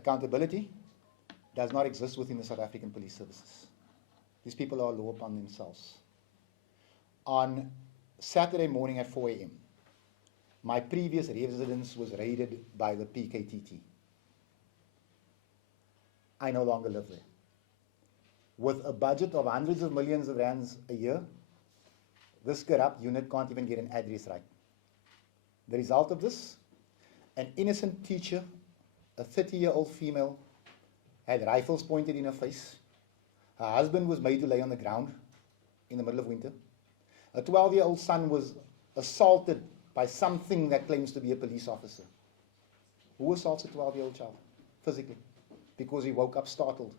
accountability does not exist within the South African police services. These people are law upon themselves. On Saturday morning at 4 a.m., my previous residence was raided by the PKTT. I no longer live there. With a budget of hundreds of millions of rands a year, this corrupt unit can't even get an address right. The result of this, an innocent teacher, a 30-year-old female, had rifles pointed in her face. Her husband was made to lay on the ground in the middle of winter. A 12-year-old son was assaulted by something that claims to be a police officer. Who assaults a 12-year-old child physically? Because he woke up startled.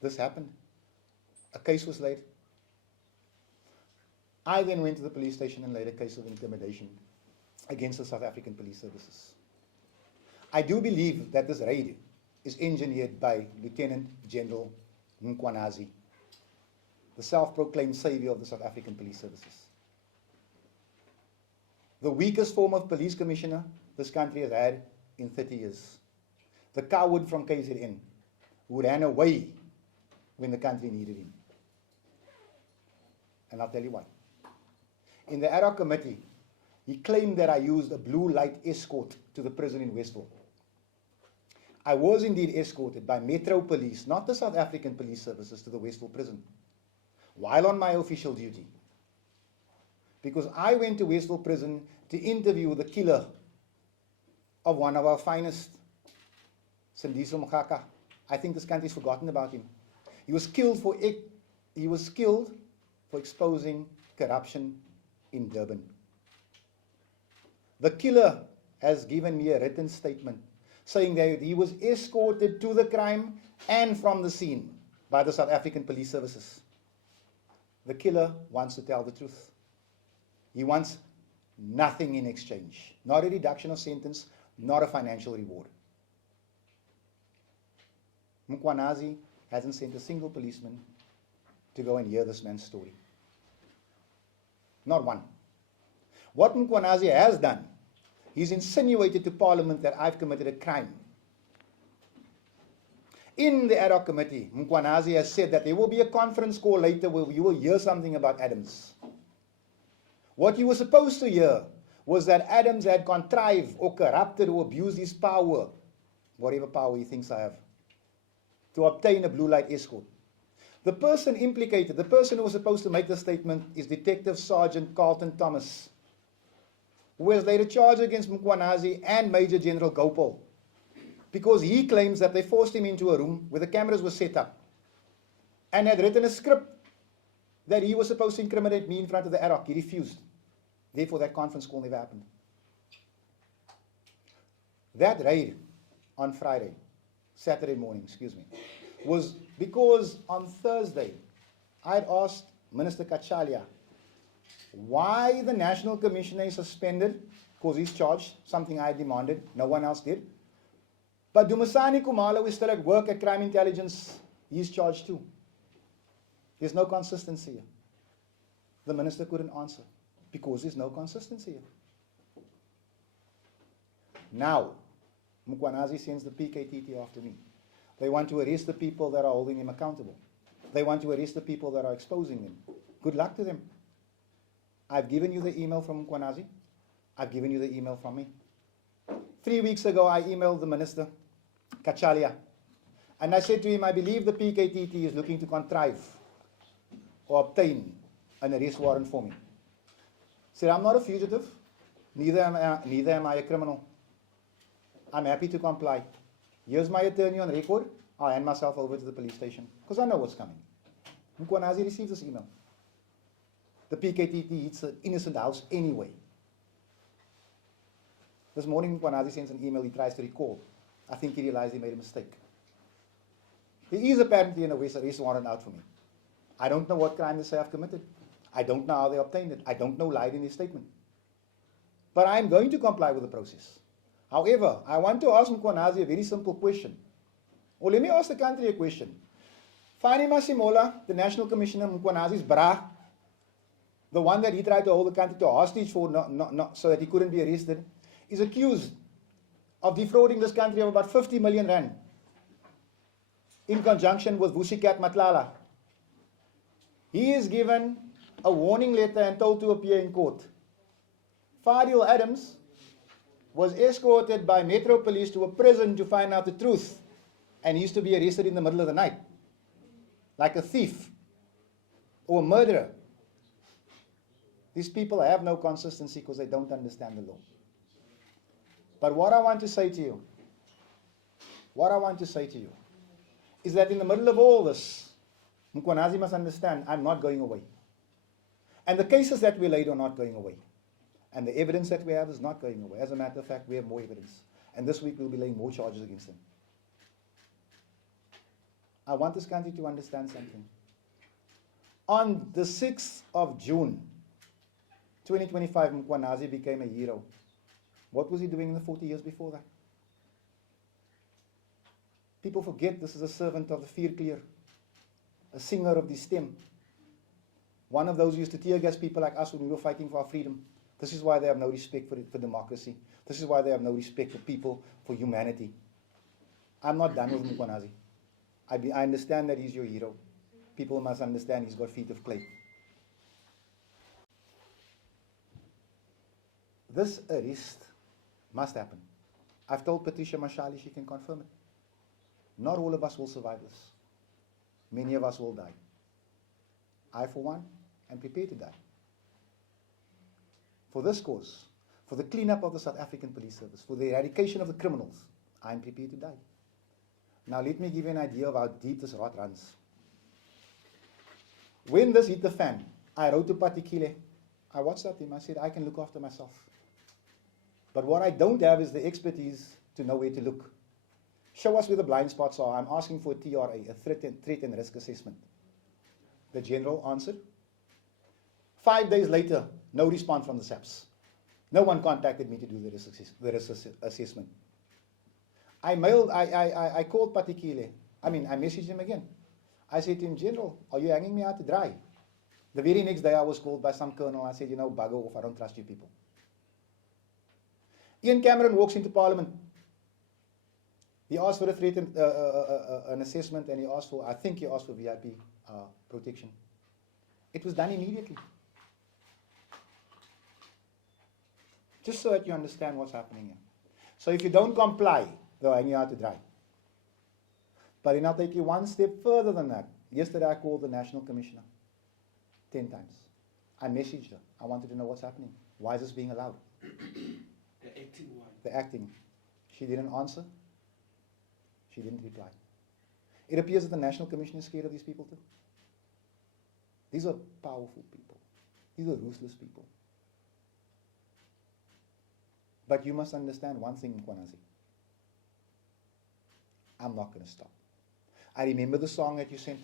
This happened. A case was laid. I then went to the police station and laid a case of intimidation against the South African police services. I do believe that this raid is engineered by Lieutenant General Mkhwanazi, the self-proclaimed savior of the South African police services. The weakest form of police commissioner this country has had in 30 years. The coward from KZN who ran away when the country needed him. And I'll tell you why. In the ad hoc committee, he claimed that I used a blue light escort to the prison in Westville. I was indeed escorted by Metro Police, not the South African police services, to the Westville prison, while on my official duty. Because I went to Westville prison to interview the killer of one of our finest, Sindiso Mkhaka. I think this country's forgotten about him. He was killed for exposing corruption in Durban. The killer has given me a written statement saying that he was escorted to the crime and from the scene by the South African police services. The killer wants to tell the truth. He wants nothing in exchange. Not a reduction of sentence, not a financial reward. Mkhwanazi hasn't sent a single policeman to go and hear this man's story. Not one. What Mkhwanazi has done, he's insinuated to Parliament that I've committed a crime. In the ad hoc committee, Mkhwanazi has said that there will be a conference call later where you will hear something about Adams. What you were supposed to hear was that Adams had contrived or corrupted or abused his power, whatever power he thinks I have, to obtain a blue light escort. The person implicated, the person who was supposed to make the statement, is Detective Sergeant Carlton Thomas, who has laid a charge against Mkhwanazi and Major General Gopal, because he claims that they forced him into a room where the cameras were set up and had written a script that he was supposed to incriminate me in front of the ad hoc. He refused. Therefore, that conference call never happened. That raid on Friday, Saturday morning, was because on Thursday, I had asked Minister Kachalya why the National Commissioner is suspended, because he's charged, something I demanded, no one else did. But Dumisani Kumalo is still at work at Crime Intelligence, he's charged too. There's no consistency here. The minister couldn't answer, because there's no consistency here. Now, Mkhwanazi sends the PKTT after me. They want to arrest the people that are holding him accountable. They want to arrest the people that are exposing him. Good luck to them. I've given you the email from Mkhwanazi. I've given you the email from me. 3 weeks ago, I emailed the minister, Kachalya, and I said to him, I believe the PKTT is looking to contrive or obtain an arrest warrant for me. I said, I'm not a fugitive, neither am I a criminal. I'm happy to comply. Here's my attorney on record. I'll hand myself over to the police station, because I know what's coming. Mkhwanazi received this email. The PKTT hits an innocent house anyway. This morning, Mkhwanazi sends an email he tries to recall. I think he realized he made a mistake. There is apparently an arrest warrant out for me. I don't know what crime they say I've committed. I don't know how they obtained it. I don't know lied in their statement. But I'm going to comply with the process. However, I want to ask Mkhwanazi a very simple question. Or let me ask the country a question. Fani Masemola, the National Commissioner, Mkhwanazi's bra, the one that he tried to hold the country to hostage for so that he couldn't be arrested, is accused of defrauding this country of about 50 million rand in conjunction with Vusikat Matlala. He is given a warning letter and told to appear in court. Fadiel Adams was escorted by Metro Police to a prison to find out the truth, and he used to be arrested in the middle of the night, like a thief or a murderer. These people have no consistency because they don't understand the law. But what I want to say to you, is that in the middle of all this, Mkhwanazi must understand, I'm not going away. And the cases that we laid are not going away. And the evidence that we have is not going away. As a matter of fact, we have more evidence. And this week we'll be laying more charges against him. I want this country to understand something. On the 6th of June, 2025, Mkhwanazi became a hero. What was he doing in the 40 years before that? People forget this is a servant of the Vierkleur, a singer of the stem. One of those who used to tear gas people like us when we were fighting for our freedom. This is why they have no respect for democracy. This is why they have no respect for people, for humanity. I'm not done with Mkhwanazi. I understand that he's your hero. People must understand he's got feet of clay. This arrest must happen. I've told Patricia Mashali she can confirm it. Not all of us will survive this. Many of us will die. I, for one, am prepared to die. For this cause, for the cleanup of the South African Police Service, for the eradication of the criminals, I am prepared to die. Now let me give you an idea of how deep this rot runs. When this hit the fan, I wrote to Patikile. I WhatsApped him. I said, I can look after myself. But what I don't have is the expertise to know where to look. Show us where the blind spots are. I'm asking for a TRA, a threat and risk assessment. The general answered. 5 days later, no response from the SAPS. No one contacted me to do the risk assessment. I called Patikile. I messaged him again. I said to him, General, are you hanging me out to dry? The very next day I was called by some colonel. I said, bugger off, I don't trust you people. Ian Cameron walks into Parliament. He asked for a threat and, an assessment, and I think he asked for VIP protection. It was done immediately. Just so that you understand what's happening here. So if you don't comply, they'll hang you out to dry. But then I'll take you one step further than that. Yesterday I called the National Commissioner 10 times. I messaged her. I wanted to know what's happening. Why is this being allowed? The acting one. The acting. She didn't answer. She didn't reply. It appears that the National Commission is scared of these people too. These are powerful people. These are ruthless people. But you must understand one thing, Mkhwanazi. I'm not going to stop. I remember the song that you sent.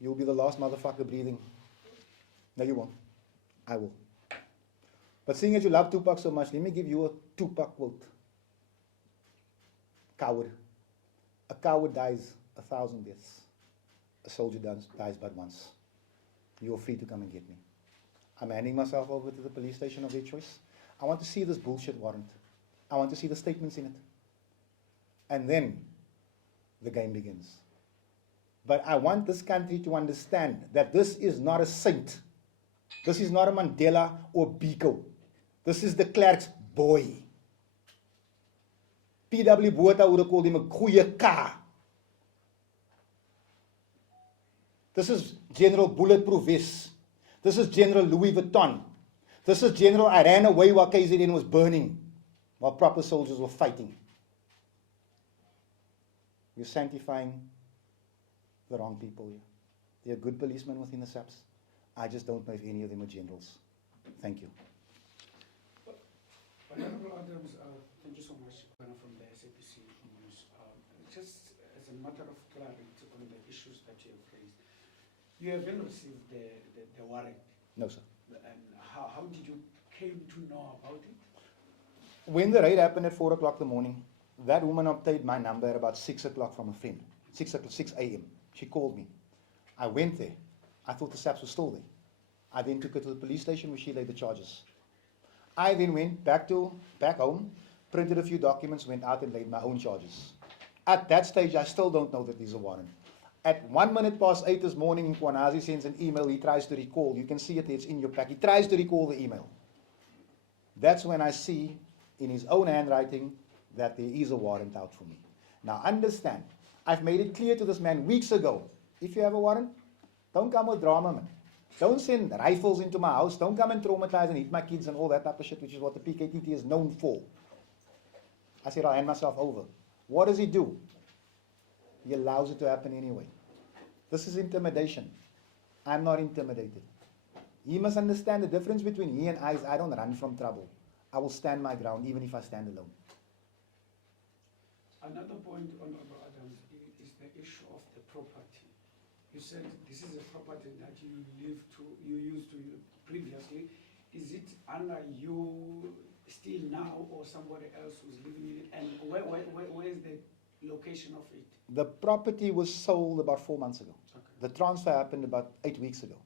You'll be the last motherfucker breathing. No, you won't. I will. But seeing as you love Tupac so much, let me give you a Tupac quote. Coward. A coward dies 1,000 deaths. A soldier dies but once. You are free to come and get me. I'm handing myself over to the police station of their choice. I want to see this bullshit warrant. I want to see the statements in it. And then the game begins. But I want this country to understand that this is not a saint. This is not a Mandela or Biko. This is de Klerk's boy. P.W. Botha would have called him a goeie ka. This is General Bulletproof Vest. This is General Louis Vuitton. This is General I ran away while KZN was burning, while proper soldiers were fighting. You're sanctifying the wrong people here. There are good policemen within the SAPS. I just don't know if any of them are generals. Thank you. Honorable Adams, thank you so much from the SAPC News. Just as a matter of clarity on the issues that you have raised, you haven't received the warrant. No, sir. And how did you came to know about it? When the raid happened at 4 o'clock in the morning, that woman obtained my number at about 6 o'clock from a friend. 6 a.m. She called me. I went there. I thought the SAPS was still there. I then took her to the police station where she laid the charges. I then went back home, printed a few documents, went out and laid my own charges. At that stage, I still don't know that there's a warrant. At 8:01 this morning, Mkhwanazi sends an email, he tries to recall. You can see it, it's in your pack. He tries to recall the email. That's when I see in his own handwriting that there is a warrant out for me. Now understand, I've made it clear to this man weeks ago, if you have a warrant, don't come with drama, man. Don't send rifles into my house. Don't come and traumatize and hit my kids and all that type of shit, which is what the PKTT is known for. I said, I'll hand myself over. What does he do? He allows it to happen anyway. This is intimidation. I'm not intimidated. He must understand the difference between he and I is I don't run from trouble. I will stand my ground even if I stand alone. Another point, Honorable Adams, is the issue of the property. You said this is a property that you used to previously. Is it under you still now or somebody else who's living in it? And where is the location of it? The property was sold about 4 months ago. Okay. The transfer happened about 8 weeks ago.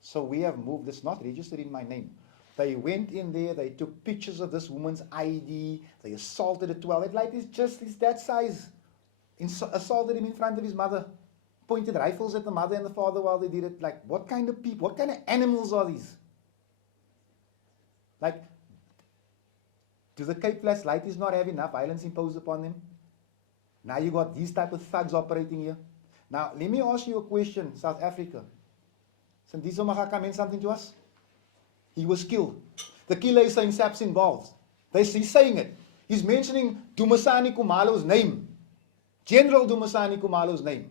So we have moved, it's not registered in my name. They went in there, they took pictures of this woman's ID, they assaulted a 12. It like it's that size. Assaulted him in front of his mother. Pointed rifles at the mother and the father while they did it. Like, what kind of people, what kind of animals are these? Like, do the Cape Flats Lighties not have enough violence imposed upon them? Now you got these type of thugs operating here. Now, let me ask you a question, South Africa. Sandiso Magaka meant something to us? He was killed. The killer is saying SAPS involved. He's saying it. He's mentioning Dumisani Kumalo's name. General Dumisani Kumalo's name.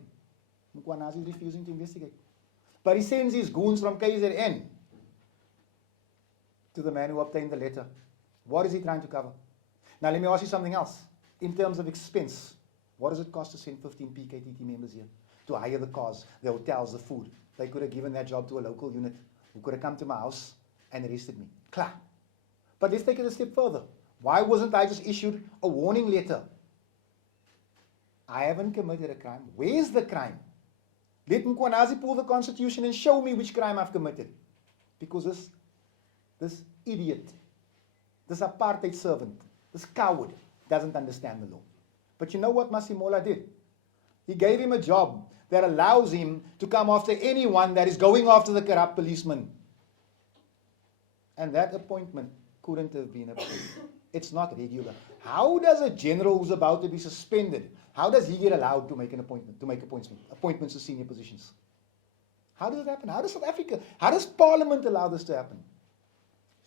Mkhwanazi is refusing to investigate. But he sends his goons from KZN to the man who obtained the letter. What is he trying to cover? Now let me ask you something else. In terms of expense, what does it cost to send 15 PKTT members here? To hire the cars, the hotels, the food. They could have given that job to a local unit who could have come to my house and arrested me. Klar. But let's take it a step further. Why wasn't I just issued a warning letter? I haven't committed a crime. Where's the crime? Let Mkhwanazi pull the constitution and show me which crime I've committed. Because this idiot, this apartheid servant, this coward doesn't understand the law. But you know what Masemola did? He gave him a job that allows him to come after anyone that is going after the corrupt policeman. And that appointment couldn't have been approved. It's not regular. How does a general who's about to be suspended, how does he get allowed to make an appointment, to make appointments to senior positions? How does it happen? How does South Africa, how does Parliament allow this to happen?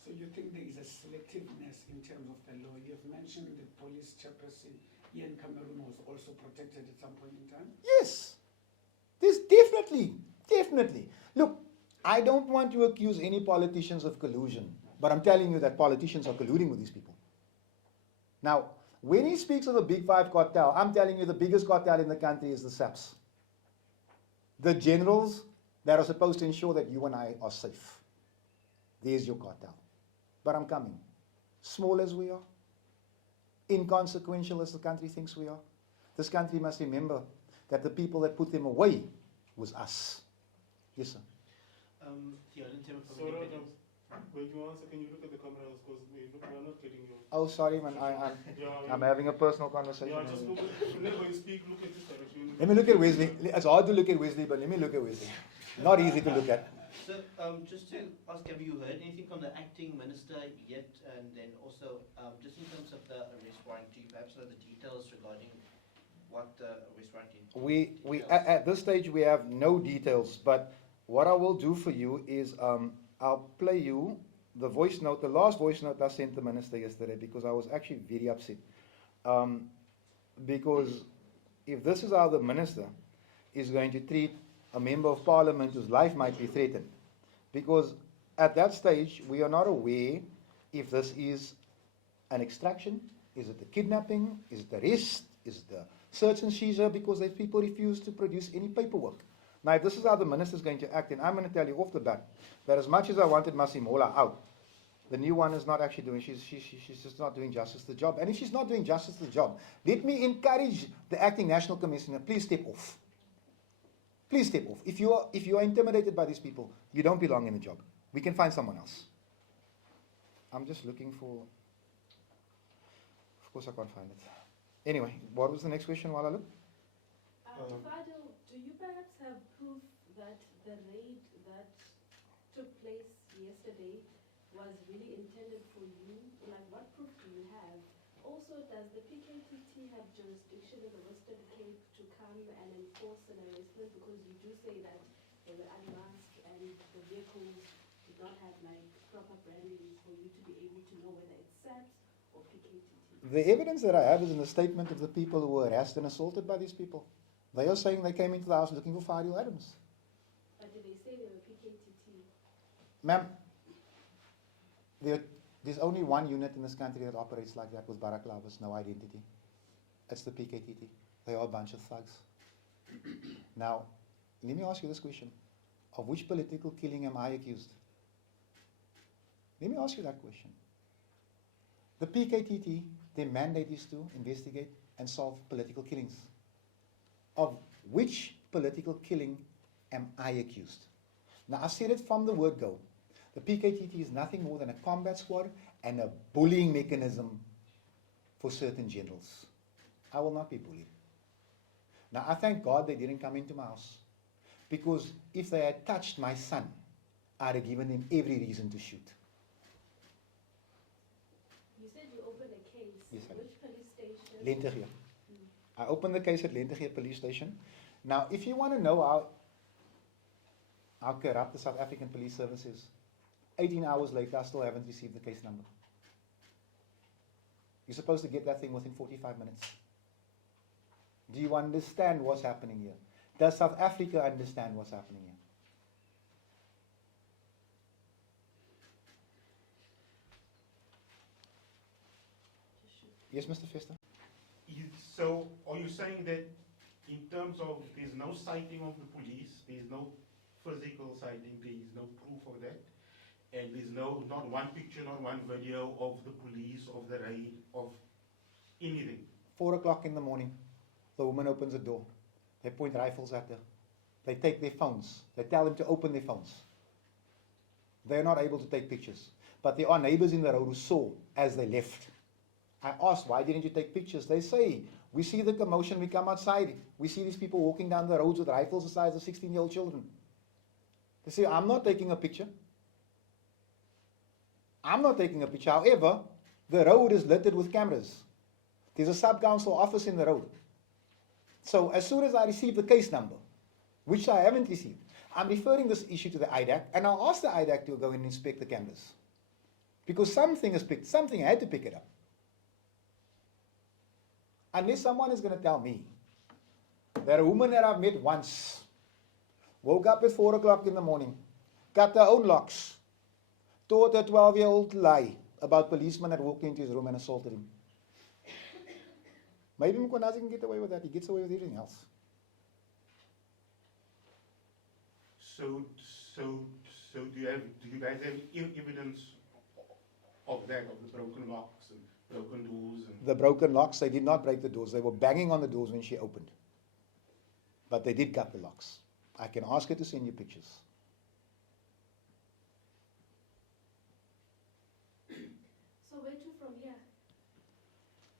So you think there is a selectiveness in terms of the law? You have mentioned the police chairperson, Ian Cameron, was also protected at some point in time? Yes. There's definitely. Look, I don't want to accuse any politicians of collusion, but I'm telling you that politicians are colluding with these people. Now, when he speaks of a big five cartel, I'm telling you the biggest cartel in the country is the SAPS. The generals that are supposed to ensure that you and I are safe. There's your cartel. But I'm coming. Small as we are, inconsequential as the country thinks we are, this country must remember that the people that put them away was us. Yes, sir. When you answer, can you look at the camera? Because we're not getting you. Oh, sorry, man. I'm having a personal conversation. Yeah, just look at, whenever you speak, look at this direction. Let me look at Wesley. It's hard to look at Wesley, but let me look at Wesley. Not easy to look at. So, just to ask, have you heard anything from the acting minister yet? And then also, just in terms of the arrest warrant, do you perhaps know the details regarding what the arrest warrant entails? At this stage, we have no details, but what I will do for you is I'll play you the voice note, the last voice note I sent the minister yesterday, because I was actually very upset. Because if this is how the minister is going to treat a member of parliament whose life might be threatened, because at that stage we are not aware if this is an extraction, is it a kidnapping, is it arrest, is it a search and seizure, because these people refuse to produce any paperwork. Now, if this is how the minister is going to act, then I'm going to tell you off the bat that as much as I wanted Masemola out, the new one is not actually doing, she's just not doing justice to the job. And if she's not doing justice to the job, let me encourage the acting national commissioner, please step off. Please step off. If you are intimidated by these people, you don't belong in the job. We can find someone else. I'm just looking for... course I can't find it. Anyway, what was the next question while I look? Fadiel, do you perhaps have proof that the raid that took place yesterday was really intended for you? Like, what proof do you have? Also, does the PKTT have jurisdiction in the Western Cape to come and enforce an arrestment? Because you do say that they were unmasked and the vehicles did not have like proper branding for you to be able to know whether it's SAPS or PKTT. The evidence that I have is in the statement of the people who were harassed and assaulted by these people. They are saying they came into the house looking for Fadiel Adams. But did they say they were PKTT? Ma'am, there's only one unit in this country that operates like that with balaclavas, no identity. It's the PKTT. They are a bunch of thugs. Now, let me ask you this question. Of which political killing am I accused? Let me ask you that question. The PKTT, their mandate is to investigate and solve political killings. Of which political killing am I accused? Now, I said it from the word go. The PKTT is nothing more than a combat squad and a bullying mechanism for certain generals. I will not be bullied. Now, I thank God they didn't come into my house, because if they had touched my son, I'd have given them every reason to shoot. You said you opened a case. Yes, I did. Which police station? Lentegeur. I opened the case at Lentegeur police station. Now, if you want to know how corrupt the South African police service is, 18 hours later, I still haven't received the case number. You're supposed to get that thing within 45 minutes. Do you understand what's happening here? Does South Africa understand what's happening here? Yes, Mr. Fester? So, are you saying that in terms of there's no sighting of the police, there's no physical sighting, there is no proof of that, and there's not one picture, not one video of the police, of the raid, of anything? 4 o'clock in the morning, the woman opens the door. They point rifles at her. They take their phones. They tell them to open their phones. They're not able to take pictures. But there are neighbors in the road who saw as they left. I asked, why didn't you take pictures? They say, we see the commotion, we come outside. We see these people walking down the roads with rifles the size of 16-year-old children. They say, I'm not taking a picture. I'm not taking a picture. However, the road is littered with cameras. There's a sub-council office in the road. So as soon as I receive the case number, which I haven't received, I'm referring this issue to the IDAC, and I'll ask the IDAC to go and inspect the cameras. Because something had to pick it up. Unless someone is going to tell me that a woman that I've met once woke up at 4 o'clock in the morning, cut her own locks, told a 12-year-old lie about policemen that walked into his room and assaulted him. Maybe Mkhwanazi can get away with that. He gets away with everything else. So do you guys have evidence of that, of the broken locks and broken doors? And The broken locks, they did not break the doors. They were banging on the doors when she opened. But they did cut the locks. I can ask her to send you pictures. So where to from here?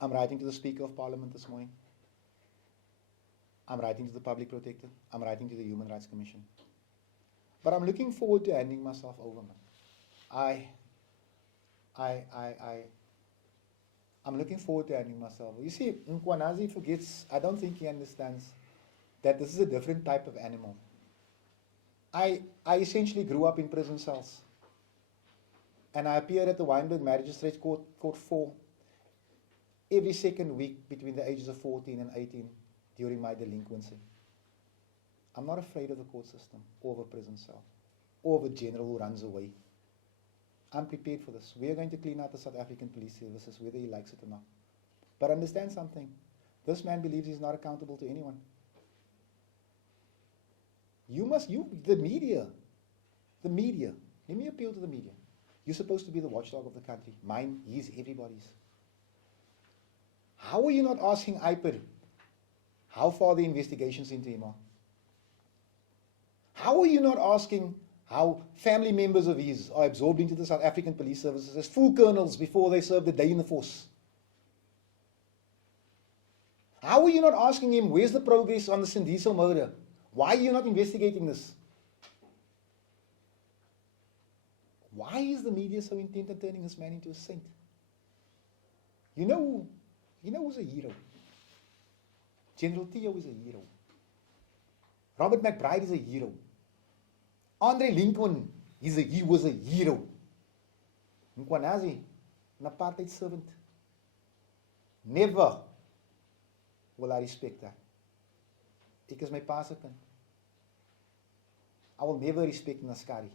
I'm writing to the Speaker of Parliament this morning. I'm writing to the Public Protector. I'm writing to the Human Rights Commission. But I'm looking forward to handing myself over, man. I'm looking forward to handing myself over. You see, Mkhwanazi forgets, I don't think he understands that this is a different type of animal. I essentially grew up in prison cells. And I appeared at the Wynberg Magistrates Court 4 every second week between the ages of 14 and 18 during my delinquency. I'm not afraid of the court system, or of a prison cell, or of a general who runs away. I'm prepared for this. We are going to clean out the South African police services, whether he likes it or not. But understand something. This man believes he's not accountable to anyone. The media, let me appeal to the media. You're supposed to be the watchdog of the country. Mine, his, everybody's. How are you not asking IPER how far the investigations into him are? How are you not asking how family members of his are absorbed into the South African police services as full colonels before they serve the day in the force? How are you not asking him, where's the progress on the Sindiso murder? Why are you not investigating this? Why is the media so intent on turning this man into a saint? You know who's a hero? General Theo is a hero. Robert McBride is a hero. Andre Lincoln, he was a hero. Mkhwanazi, an apartheid servant. Never will I respect that. Ek is my pa se kind. I will never respect an askari.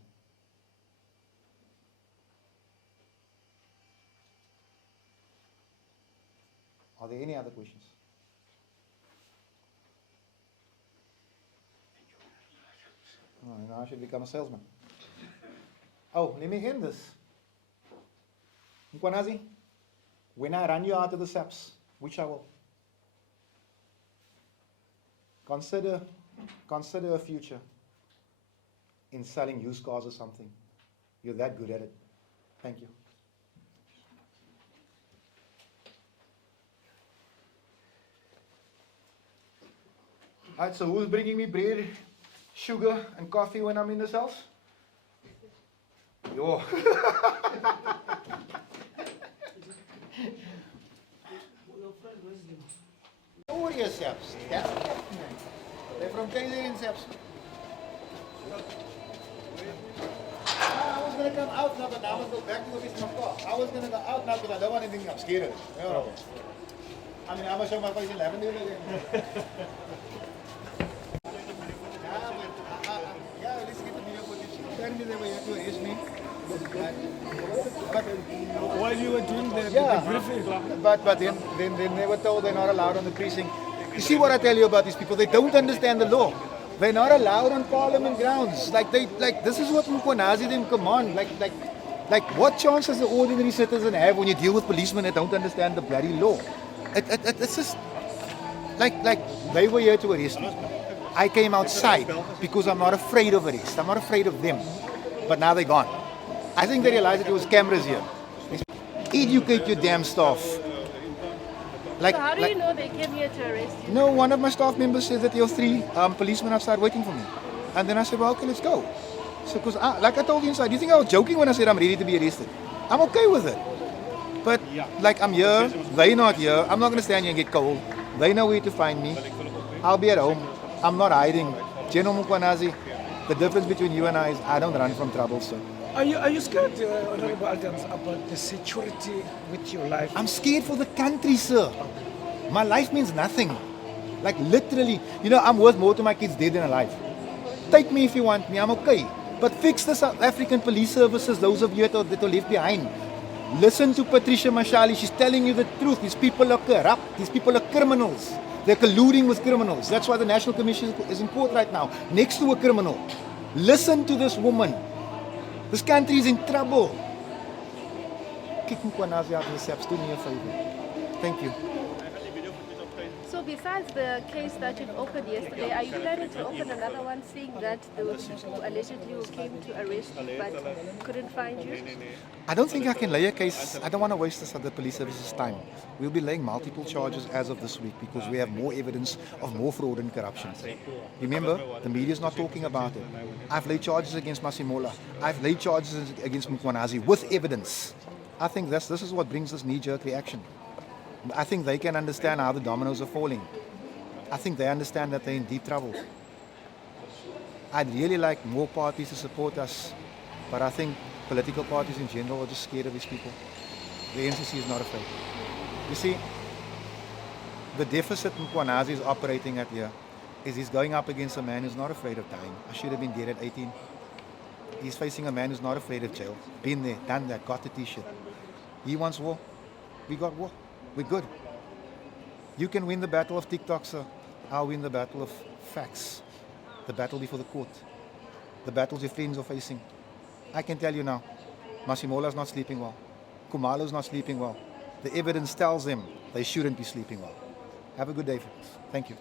Are there any other questions? Oh, now I should become a salesman. Oh, let me end this. Mkhwanazi, when I run you out of the SAPS, which I will, consider a future in selling used cars or something. You're that good at it. Thank you. Alright, so who's bringing me bread, sugar, and coffee when I'm in this house? Yo. Don't worry, SAPS. They're from KZN SAPS. I was going to come out now, but now I must go back to the business car. I was going to go out now because I don't want anything. I'm scared of it. You know? I mean, I'm going to show my face in lavender again. Yeah, let's get the video footage. Apparently they were here to arrest me. While you were doing the briefing. But then they were told they're not allowed on the precinct. You see what I tell you about these people? They don't understand the law. They're not allowed on parliament grounds. Like this is what Mkhwanazi them command. Like what chance does the ordinary citizen have when you deal with policemen that don't understand the bloody law? It's just like they were here to arrest me. I came outside because I'm not afraid of arrest. I'm not afraid of them. But now they're gone. I think they realized that there was cameras here. Educate your damn staff. So how do you know they came here to arrest you? No, one of my staff members said that there were 3 policemen outside waiting for me. And then I said, well, okay, let's go. So, because like I told you inside, do you think I was joking when I said I'm ready to be arrested? I'm okay with it. But like I'm here, they're not here. I'm not going to stand here and get cold. They know where to find me. I'll be at home. I'm not hiding. General Mkhwanazi, the difference between you and I is I don't run from trouble, sir. Are you scared, Honorable Adams, about the security with your life? I'm scared for the country, sir. My life means nothing. Like literally, I'm worth more to my kids dead than alive. Take me if you want me, I'm okay. But fix the South African police services, those of you that are left behind. Listen to Patricia Mashali, she's telling you the truth. These people are corrupt, these people are criminals. They're colluding with criminals. That's why the National Commission is in court right now, next to a criminal. Listen to this woman. This country is in trouble. Kick Mkhwanazi out of the SAPS, do me a favor. Thank you. So besides the case that you've opened yesterday, are you planning to open another one, seeing that there were people allegedly who came to arrest you but couldn't find you? I don't think I can lay a case. I don't want to waste the police services time. We'll be laying multiple charges as of this week because we have more evidence of more fraud and corruption. Remember, the media is not talking about it. I've laid charges against Masemola. I've laid charges against Mkhwanazi with evidence. I think this is what brings this knee-jerk reaction. I think they can understand how the dominoes are falling. I think they understand that they're in deep trouble. I'd really like more parties to support us, but I think political parties in general are just scared of these people. The NCC is not afraid. You see, the deficit Mkhwanazi is operating at here is he's going up against a man who's not afraid of dying. I should have been dead at 18. He's facing a man who's not afraid of jail. Been there, done that, got the t-shirt. He wants war. We got war. We're good. You can win the battle of TikTok, sir. I'll win the battle of facts. The battle before the court. The battles your friends are facing. I can tell you now, Masemola's not sleeping well. Kumalo's not sleeping well. The evidence tells them they shouldn't be sleeping well. Have a good day, folks. Thank you.